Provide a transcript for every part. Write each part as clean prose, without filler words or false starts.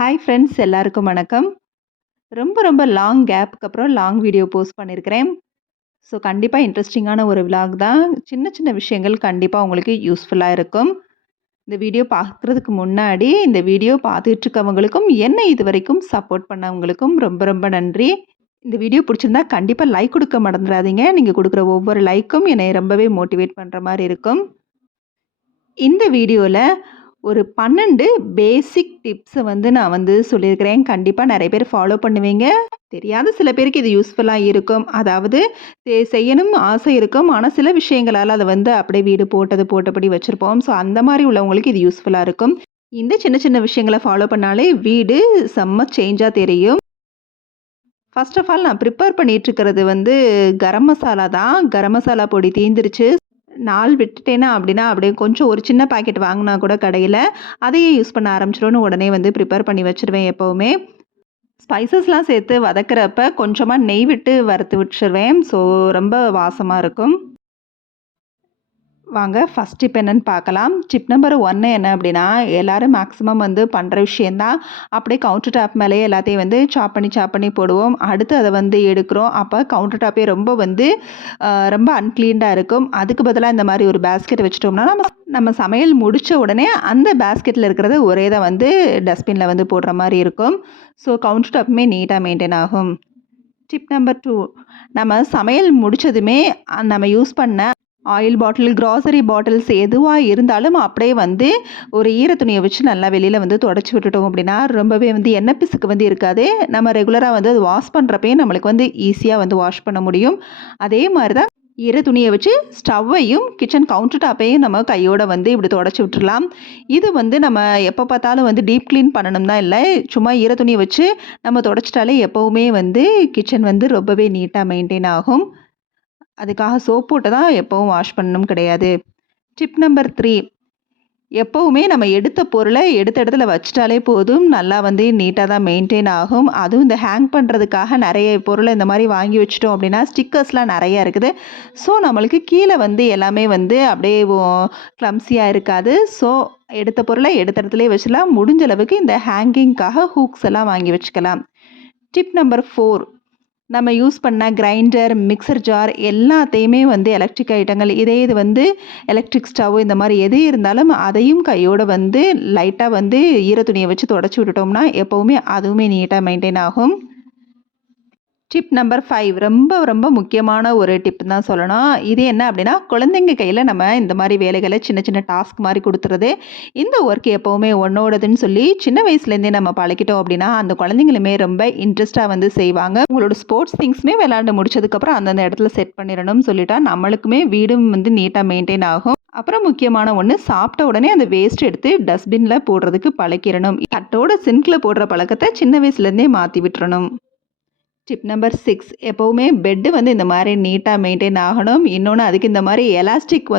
Hi friends, எல்லாருக்கும் வணக்கம். ரொம்ப லாங் கேப்புக்கு அப்புறம் லாங் வீடியோ போஸ்ட் பண்ணியிருக்கிறேன். ஸோ கண்டிப்பாக இன்ட்ரெஸ்டிங்கான ஒரு விலாக் தான். சின்ன சின்ன விஷயங்கள் கண்டிப்பாக உங்களுக்கு யூஸ்ஃபுல்லாக இருக்கும். இந்த வீடியோ பார்க்குறதுக்கு முன்னாடி இந்த வீடியோ பார்த்துட்டு இருக்கவங்களுக்கும் என்னை இதுவரைக்கும் சப்போர்ட் பண்ணவங்களுக்கும் ரொம்ப நன்றி. இந்த வீடியோ பிடிச்சிருந்தா கண்டிப்பாக லைக் கொடுக்க மறந்துடாதீங்க. நீங்கள் கொடுக்குற ஒவ்வொரு லைக்கும் என்னை ரொம்பவே மோட்டிவேட் பண்ணுற மாதிரி இருக்கும். இந்த வீடியோவில் ஒரு 12 பேசிக் டிப்ஸை நான் சொல்லியிருக்கிறேன். கண்டிப்பாக நிறைய பேர் ஃபாலோ பண்ணுவீங்க. தெரியாத சில பேருக்கு இது யூஸ்ஃபுல்லாக இருக்கும். அதாவது செய்யணும் ஆசை இருக்கும். ஆனால் சில விஷயங்களால் அதை அப்படியே வீடு போட்டபடி வச்சுருப்போம். ஸோ அந்த மாதிரி உள்ளவங்களுக்கு இது யூஸ்ஃபுல்லாக இருக்கும். இந்த சின்ன விஷயங்களை ஃபாலோ பண்ணாலே வீடு செம்ம சேஞ்சாக தெரியும். ஃபர்ஸ்ட் ஆஃப் ஆல் நான் ப்ரிப்பேர் பண்ணிகிட்ருக்கிறது கரம் மசாலா தான். கரம் மசாலா பொடி தீந்துருச்சு. நாள் விட்டுட்டேன்னா அப்படியே கொஞ்சம் ஒரு சின்ன பாக்கெட் வாங்கினா கூட கடையில் அதையே யூஸ் பண்ண ஆரம்பிச்சிடும்னு உடனே ப்ரிப்பேர் பண்ணி வச்சுருவேன். எப்போவுமே ஸ்பைசஸ்லாம் சேர்த்து வதக்கிறப்ப கொஞ்சமாக நெய் விட்டு வறுத்து வச்சுருவேன். ஸோ ரொம்ப வாசமாக இருக்கும். வாங்க ஃபஸ்ட் டிப் என்னன்னு பார்க்கலாம். டிப் நம்பர் 1 என்ன அப்படின்னா, எல்லோரும் மேக்ஸிமம் பண்ணுற விஷயந்தான். அப்படியே கவுண்டர் டாப் மேலேயே எல்லாத்தையும் சாப் பண்ணி போடுவோம். அடுத்து அதை எடுக்கிறோம். அப்போ கவுண்டர் டாப்பே ரொம்ப அன்க்ளீன்டாக இருக்கும். அதுக்கு பதிலாக இந்த மாதிரி ஒரு பேஸ்கெட் வச்சுட்டோம்னா நம்ம சமையல் முடித்த உடனே அந்த பேஸ்கெட்டில் இருக்கிறத ஒரே தான் டஸ்ட்பினில் போடுற மாதிரி இருக்கும். ஸோ கவுண்டர் டாப்புமே நீட்டாக மெயின்டைன் ஆகும். டிப் நம்பர் 2, நம்ம சமையல் முடித்ததுமே நம்ம யூஸ் பண்ண ஆயில் பாட்டில், க்ராசரி பாட்டில்ஸ் எதுவாக இருந்தாலும் அப்படியே ஒரு ஈர துணியை வச்சு நல்லா வெளியில் தொடச்சி விட்டுட்டோம் அப்படின்னா ரொம்பவே எண்ணெய் பிசுக்கு இருக்காது. நம்ம ரெகுலராக அது வாஷ் பண்ணுறப்பையும் நம்மளுக்கு ஈஸியாக வாஷ் பண்ண முடியும். அதே மாதிரி தான் ஈர துணியை வச்சு ஸ்டவ்வையும் கிச்சன் கவுண்டர் டாப்பையும் நம்ம கையோட இப்படி தொடச்சி விட்டுடலாம். இது நம்ம எப்போ பார்த்தாலும் டீப் க்ளீன் பண்ணணும் தான் இல்லை. சும்மா ஈர துணியை வச்சு நம்ம தொடச்சிட்டாலே எப்போவுமே கிச்சன் ரொம்பவே நீட்டாக மெயின்டைன் ஆகும். அதுக்காக சோப் போட்டு தான் எப்போவும் வாஷ் பண்ணணும் கிடையாது. டிப் நம்பர் 3, எப்போவுமே நம்ம எடுத்த பொருளை எடுத்த இடத்துல வச்சிட்டாலே போதும். நல்லா நீட்டாக தான் மெயின்டைன் ஆகும். அதுவும் இந்த ஹேங் பண்ணுறதுக்காக நிறைய பொருளை இந்த மாதிரி வாங்கி வச்சிட்டோம் அப்படின்னா ஸ்டிக்கர்ஸ்லாம் நிறையா இருக்குது. ஸோ நம்மளுக்கு கீழே எல்லாமே அப்படியே க்ளம்ஸியாக இருக்காது. ஸோ எடுத்த பொருளை எடுத்த இடத்துலேயே வச்சிடலாம். முடிஞ்ச அளவுக்கு இந்த ஹேங்கிங்காக ஹூக்ஸ் எல்லாம் வாங்கி வச்சுக்கலாம். டிப் நம்பர் 4, நம்ம யூஸ் பண்ண கிரைண்டர், மிக்சர் ஜார் எல்லாத்தையுமே எலக்ட்ரிக் ஐட்டங்கள் இது எலக்ட்ரிக் ஸ்டவ் இந்த மாதிரி எது இருந்தாலும் அதையும் கையோட லைட்டாக ஈர துணியை வச்சு தொடச்சி விட்டுட்டோம்னா எப்போவுமே அதுவுமே நீட்டாக மெயின்டைன் ஆகும். டிப் நம்பர் 5 ரொம்ப முக்கியமான ஒரு டிப் தான் சொல்லணும். இது என்ன அப்படின்னா, குழந்தைங்க கையில் நம்ம இந்த மாதிரி வேலைகளை சின்ன டாஸ்க் மாதிரி கொடுத்துறது. இந்த ஒர்க் எப்போவுமே ஒன்னோடதுன்னு சொல்லி சின்ன வயசுலேருந்தே நம்ம பழக்கிட்டோம் அப்படின்னா அந்த குழந்தைங்களுமே ரொம்ப இன்ட்ரெஸ்ட்டாக செய்வாங்க. உங்களோட ஸ்போர்ட்ஸ் திங்ஸுமே விளையாண்டு முடிச்சதுக்கப்புறம் அந்தந்த இடத்துல செட் பண்ணிடணும்னு சொல்லிட்டா நம்மளுக்குமே வீடும் நீட்டாக மெயின்டைன் ஆகும். அப்புறம் முக்கியமான ஒன்று, சாப்பிட்ட உடனே அந்த வேஸ்ட் எடுத்து டஸ்ட்பினில் போடுறதுக்கு பழக்கிடணும். தட்டோட சிங்க்கில் போடுற பழக்கத்தை சின்ன வயசுலேருந்தே மாற்றி விட்டுறணும். டிப் நம்பர் 6, எப்போவுமே பெட்டு இந்த மாதிரி நீட்டாக மெயின்டைன் ஆகணும். இன்னொன்று, அதுக்கு இந்த மாதிரி எலாஸ்டிக்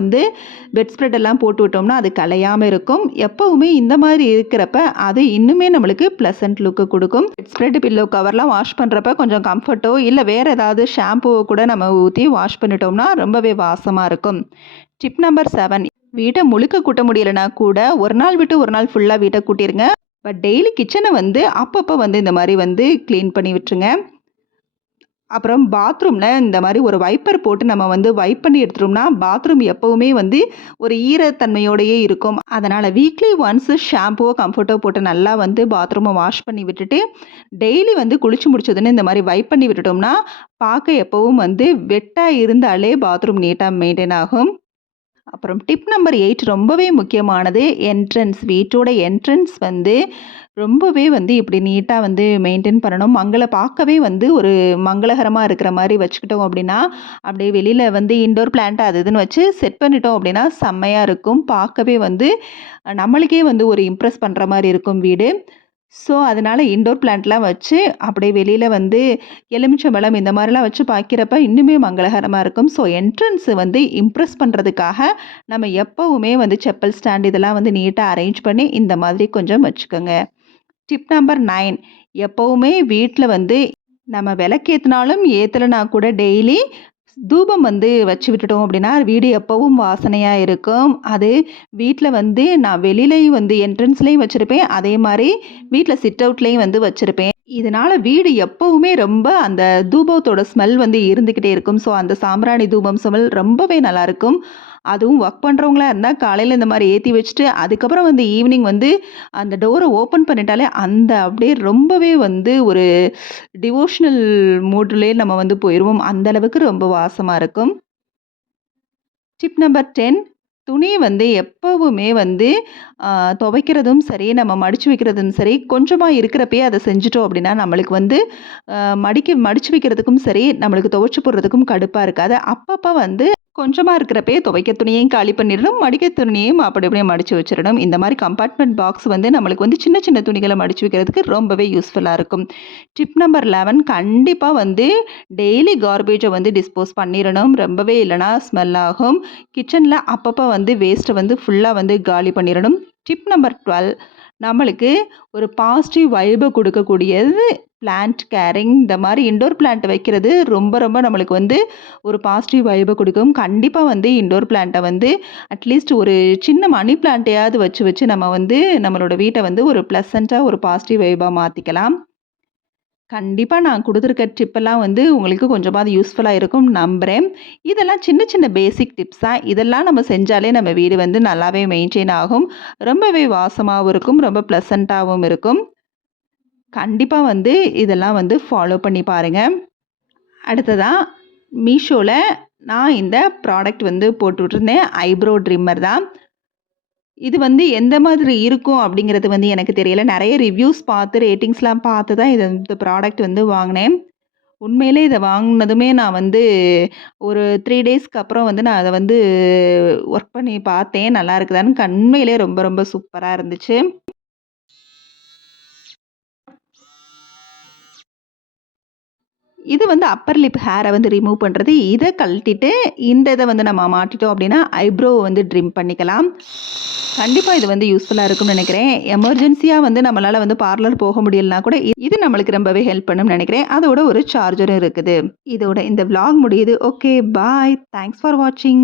பெட் ஸ்ப்ரெட் எல்லாம் போட்டு விட்டோம்னா அது கலையாமல் இருக்கும். எப்போவுமே இந்த மாதிரி இருக்கிறப்ப அது இன்னுமே நம்மளுக்கு ப்ளசன்ட் லுக்கு கொடுக்கும். பெட் ஸ்ப்ரெட், பில்லோ கவர்லாம் வாஷ் பண்ணுறப்ப கொஞ்சம் கம்ஃபர்ட்டோ இல்லை வேறு ஏதாவது ஷாம்புவோ கூட நம்ம ஊற்றி வாஷ் பண்ணிட்டோம்னா ரொம்பவே வாசமாக இருக்கும். டிப் நம்பர் 7, வீட்டை முழுக்க கூட்ட முடியலைன்னா கூட ஒரு நாள் விட்டு ஒரு நாள் ஃபுல்லாக வீட்டை கூட்டிடுங்க. பட் டெய்லி கிச்சனை அப்பப்போ இந்த மாதிரி க்ளீன் பண்ணி விட்டுருங்க. அப்புறம் பாத்ரூமில் இந்த மாதிரி ஒரு வைப்பர் போட்டு நம்ம வைப் பண்ணி எடுத்துட்டோம்னா பாத்ரூம் எப்போவுமே ஒரு ஈரத்தன்மையோடையே இருக்கும். அதனால் வீக்லி ஒன்ஸ் ஷாம்புவோ கம்ஃபர்ட்டோ போட்டு நல்லா பாத்ரூமை வாஷ் பண்ணி விட்டுட்டு டெய்லி குளிச்சு முடிச்சதுன்னு இந்த மாதிரி வைப் பண்ணி விட்டுட்டோம்னா பார்க்க எப்போவும் வெட்டாக இருந்தாலே பாத்ரூம் நீட்டாக மெயின்டைன் ஆகும். அப்புறம் டிப் நம்பர் 8 ரொம்பவே முக்கியமானது, என்ட்ரன்ஸ். வீட்டோட என்ட்ரன்ஸ் ரொம்பவே இப்படி நீட்டாக மெயின்டைன் பண்ணணும். மங்களை பார்க்கவே ஒரு மங்களகரமாக இருக்கிற மாதிரி வச்சுக்கிட்டோம் அப்படின்னா அப்படியே வெளியில் இன்டோர் பிளான்ட் அது இதுன்னு வச்சு செட் பண்ணிட்டோம் அப்படின்னா செம்மையாக இருக்கும். பார்க்கவே நம்மளுக்கே ஒரு இம்ப்ரெஸ் பண்ணுற மாதிரி இருக்கும் வீடு. ஸோ அதனால் இன்டோர் பிளான்ட்லாம் வச்சு அப்படியே வெளியில் எலுமிச்சம்பழம் இந்த மாதிரிலாம் வச்சு பார்க்கிறப்ப இன்னுமே மங்களகரமாக இருக்கும். ஸோ என்ட்ரன்ஸ் இம்ப்ரெஸ் பண்ணுறதுக்காக நம்ம எப்போவுமே செப்பல் ஸ்டாண்ட் இதெல்லாம் நீட்டாக அரேஞ்ச் பண்ணி இந்த மாதிரி கொஞ்சம் வச்சுக்கோங்க. டிப் நம்பர் 9, எப்போவுமே வீட்டில் நம்ம விளக்கேற்றினாலும் ஏற்றலைனா கூட டெய்லி தூபம் வந்து வச்சு விட்டுட்டோம் அப்படின்னா வீடு எப்பவும் வாசனையாக இருக்கும். அது வீட்டில் வந்து நான் வெளியிலையும் வந்து என்ட்ரன்ஸ்லேயும் வச்சுருப்பேன். அதே மாதிரி வீட்டில் சிட் அவுட்லேயும் வந்து வச்சுருப்பேன். இதனால் வீடு எப்பவுமே ரொம்ப அந்த தூபத்தோட ஸ்மெல் வந்து இருந்துக்கிட்டே இருக்கும். ஸோ அந்த சாம்பிராணி தூபம் ஸ்மெல் ரொம்பவே நல்லாயிருக்கும். அதுவும் ஒர்க் பண்ணுறவங்களா இருந்தால் காலையில் இந்த மாதிரி ஏற்றி வச்சுட்டு அதுக்கப்புறம் வந்து ஈவினிங் வந்து அந்த டோரை ஓப்பன் பண்ணிட்டாலே அந்த அப்படியே ரொம்பவே வந்து ஒரு டிவோஷனல் மூட்லேயே நம்ம வந்து போயிடுவோம். அந்த அளவுக்கு ரொம்ப வாசமாக இருக்கும். டிப் நம்பர் 10, துணி வந்து எப்பவுமே வந்து துவைக்கிறதும் சரி, நம்ம மடிச்சு வைக்கிறதும் சரி, கொஞ்சமா இருக்கிறப்பயே அத செஞ்சுட்டோம் அப்படின்னா, நம்மளுக்கு வந்து மடிச்சு வைக்கிறதுக்கும் சரி, நம்மளுக்கு துவைச்சு போடுறதுக்கும் கடுப்பா இருக்காது. அப்பப்ப வந்து கொஞ்சமா இருக்கிறப்பயே துவைக்க துணியையும் காலி பண்ணிடணும், மடிக்க துணியையும் அப்படி அப்படியே மடிச்சு வச்சிரணும். இந்த மாரி கம்பார்ட்மெண்ட் பாக்ஸ் வந்து நம்மளுக்கு வந்து சின்ன சின்ன துணிகள மடிச்சு வைக்கிறதுக்கு ரொம்பவே யூஸ்ஃபுல்லா இருக்கும். டிப் நம்பர் 11, கண்டிப்பா வந்து டெய்லி கார்பேஜ வந்து டிஸ்போஸ் பண்ணிரணும். ரொம்பவே இல்லன்னா ஸ்மெல் ஆகும். கிச்சன்ல அப்பப்ப வந்து வேஸ்ட்ட வந்து ஃபுல்லா வந்து காலி பண்ணிரணும். டிப் நம்பர் 12, நம்மளுக்கு ஒரு பாசிட்டிவ் வைப குடுக்கக்கூடியது பிளான்ட் கேரிங். இந்த மாரி இன்டோர் பிளான்ட் வைக்கிறது ரொம்ப ரொம்ப நம்மளுக்கு வந்து ஒரு பாசிட்டிவ் வைப குடுக்கும். கண்டிப்பா வந்து இன்டோர் பிளான்ட்ட வந்து அட்லீஸ்ட் ஒரு சின்ன மணி பிளான்ட்டையாவது வச்சு வச்சு நம்ம வந்து நம்மளோட வீட்ட வந்து ஒரு ப்ளசன்ட்டா ஒரு பாசிட்டிவ் வைபா மாத்திக்கலாம். கண்டிப்பா நான் குடுத்துருக்க டிப்பெல்லாம் வந்து உங்களுக்கு கொஞ்சமாவது யூஸ்ஃபுல்லா இருக்கும்னு நம்புறேன். இதெல்லாம் சின்ன சின்ன பேசிக் டிப்ஸ் தான். இதெல்லாம் நம்ம செஞ்சாலே நம்ம வீடு வந்து நல்லாவே மெயின்டெயின் ஆகும். ரொம்பவே வாசமாவும் இருக்கும். ரொம்ப ப்ளசன்ட்டாவும் இருக்கும். கண்டிப்பா வந்து இதெல்லாம் வந்து ஃபாலோ பண்ணி பாருங்க. அடுத்ததா மீஷோல நான் இந்த ப்ராடக்ட் வந்து போட்டுட்ருந்தேன். ஐப்ரோ ட்ரிம்மர் தான். இது வந்து எந்த மாதிரி இருக்கும் அப்படிங்கிறது வந்து எனக்கு தெரியல. நெறைய ரிவ்யூஸ் பார்த்து, ரேட்டிங்ஸ்லாம் பார்த்து தான் இந்த ப்ராடக்ட் வந்து வாங்குனேன். உண்மையிலே இத வாங்குனதுமே நான் வந்து ஒரு 3 டேஸ்க்கு அப்புறம் வந்து நான் அத வந்து ஒர்க் பண்ணி பார்த்தேன். நல்லா இருக்குதான்னு. உண்மையிலே ரொம்ப ரொம்ப சூப்பரா இருந்துச்சு. இது வந்து அப்பர் லிப் ஹேர வந்து ரிமூவ் பண்றது. இத கழட்டிட்டு இந்த இத வந்து நம்ம மாட்டிட்டோம் அப்படின்னா, ஐப்ரோவ வந்து ட்ரிம் பண்ணிக்கலாம். கண்டிப்பா இது வந்து யூஸ்ஃபுல்லா இருக்கும்னு நெனைக்கிறேன். எமர்ஜென்சியா வந்து நம்மளால வந்து பார்லர் போக முடியலனா கூட, இது நம்மளுக்கு ரொம்பவே ஹெல்ப் பண்ணும்னு நெனைக்கிறேன். அதோட ஒரு சார்ஜரும் இருக்குது. இதோட இந்த விளாக் முடியுது. Okay, bye. தேங்க்ஸ் ஃபார் வாட்சிங்.